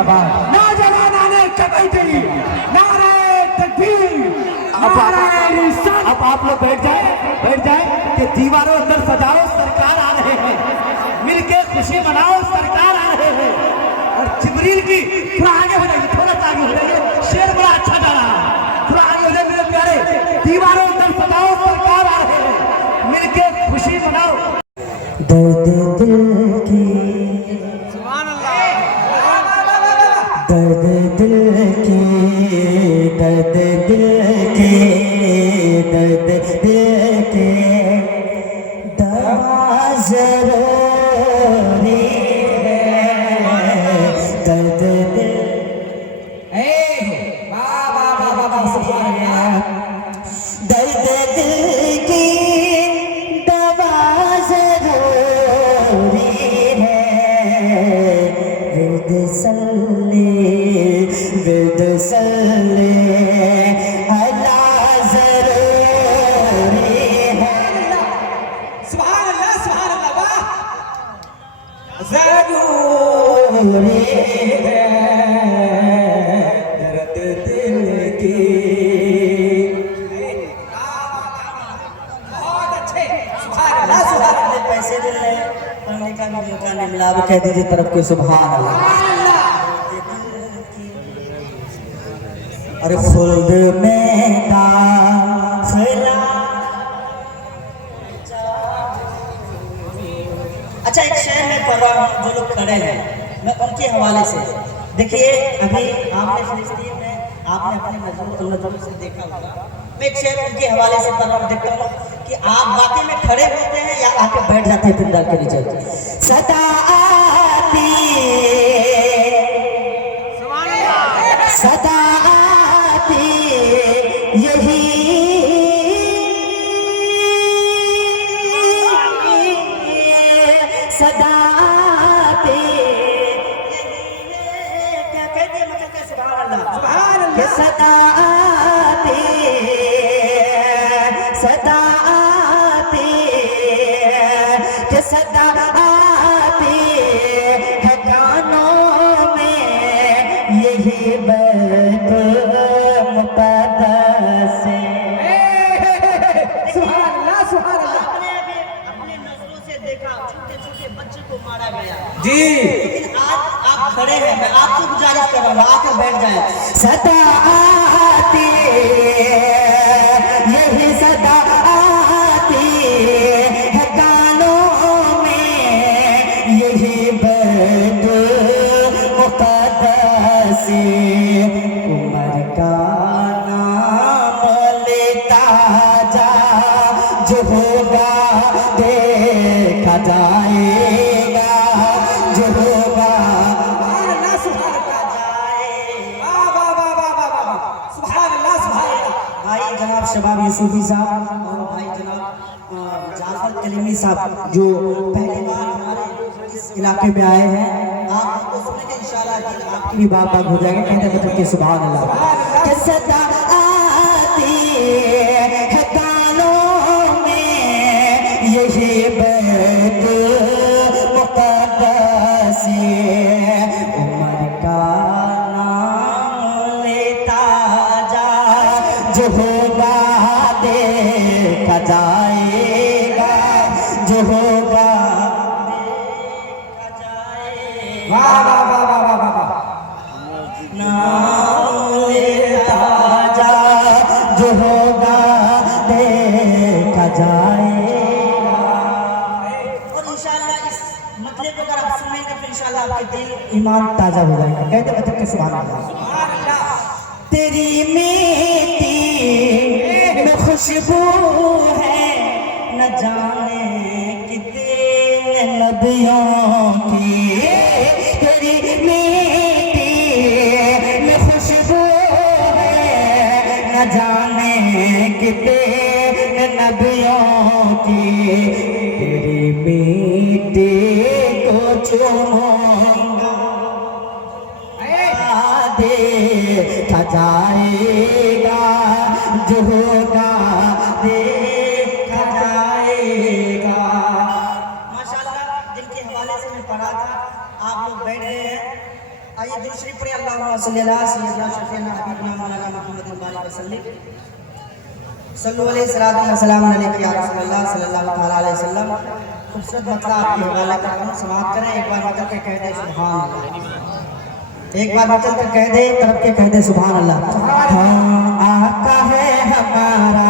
जिंदाबाद। नौजवान ने कबई दी, नारे तकबीर, नारे रिसालत। अब आप लोग बैठ जाए कि दीवारों अंदर सजाओ, सरकार आ रहे हैं, मिलके खुशी मनाओ, सरकार आ रहे हैं। और जिब्रील की थोड़ा आगे हो जाइए, थोड़ा सा आगे हो जाइए, शेर बड़ा अच्छा गा रहा है, थोड़ा आगे हो जाए मेरे प्यारे। दीवारों अंदर सजाओ, सरकार आ रहे हैं, मिलके खुशी मनाओ। दर्द दिल की, दर्द दिल की, दर्द दिल के, दर्द दिल के दवा ज़रूरी है। दर्द दिल, दर्द दिल की दवा ज़रूरी है। विर्द सल्ले, विर्द सल्ले अला ज़रूरी है। सुभान अल्लाह, सुभान अल्लाह, वाह। ज़रूरी है दर्द दिल की। बहुत अच्छे, सुभान अल्लाह, सुभान अल्लाह। पैसे मिल रहे हैं, पढ़ने का भी मौका नहीं मिला। अब कह दीजिए तरफ के सुभान अल्लाह। अरे खुल्द में दाखिला। अच्छा, एक शेर में पढ़ रहा हूँ, जो लोग खड़े हैं मैं उनके हवाले से। देखिए, अभी आपने फिलिस्तीन में आपने अपने नजरों से देखा होगा। मैं एक शेर उनके हवाले से पढ़ रहा हूँ, देखता हूँ कि आप वाकई में खड़े होते हैं या आके बैठ जाते हैं पिंडा के नीचे। सदा आती, सदा आती यही सदा आती क्या कहते हैं, मतलब क्या सुभान अल्लाह, सुभान अल्लाह। सदा आती, सदा आती, कि सदा आती है कानों में यही बैत मुक़द्दस से। सुभान अल्लाह, सुभान अल्लाह। आपने अभी अपने नजरों से देखा छोटे छोटे बच्चे को मारा गया जी। लेकिन आज आप खड़े हैं, मैं आपको गुजारिश कर रहा हूँ आकर बैठ जाए। सदा आती यही सदा आती है कानों में यही बैत मुक़द्दस से। उमर का नाम लेता जा, जो होगा देखा जाएगा, जो होगा सुभान अल्लाह, सुभान अल्लाह। वाह, वाह, वाह, वाह, वाह, वाह, वाह। सुभान अल्लाह, सुभान अल्लाह। भाई जनाब शबाब यूसुफी साहब और भाई जनाब जाफर कलीमी साहब, जो पहली बार हमारे इस इलाके में आए हैं, आप उनको सुनेंगे इंशाल्लाह आपकी भी बात हो जाएगी। कहते हैं मतलब कि सुभान अल्लाह। कि सदा आती है कानों में यही बैत मुक़द्दस से। उमर का नाम लेता जा, जो होगा देखा जाएगा, जो होगा देखा जाएगा। वाह, वाह, वाह, वाह, वाह, वाह, वाह। नाम लेता जा, जो होगा देखा जाएगा। और इंशाल्लाह इस मतलब को अगर आप सुनेंगे तो इंशाल्लाह आपके दिल ईमान ताजा हो जाएगा। कहते मतलब कि सुभान अल्लाह। सुभान अल्लाह। तेरी मीठी में खुशबू है, न जाने कितने नदियों की। तेरी मीठी में खुशबू है, न जाने कितने नदियों की। तेरी मीठी को चूमूंगा, देखा जाएगा, जो होगा देखा जाएगा। माशाल्लाह, जिनके हवाले से मैं पढ़ा था, आप लोग बैठ गए हैं। आइए दुरूद शरीफ पढ़े अल्लाहुम्मा सल्ली अला सय्यिदना शफीना हबीबना मौलाना मुहम्मद बारिक वसल्लम सल्लल्लाहु अलैहि वसल्लम अलैहि या रसूलल्लाह सल्लल्लाहु तआला अलैहि वसल्लम। खूबसूरत मतलब आपके हवाले करता हूँ, समाप्त करें। एक बार मतलब के कह दे सुभान अल्लाह, एक बार मतलब के कह दे, तरफ के कह दे सुभान अल्लाह। हाँ आका है हमारा।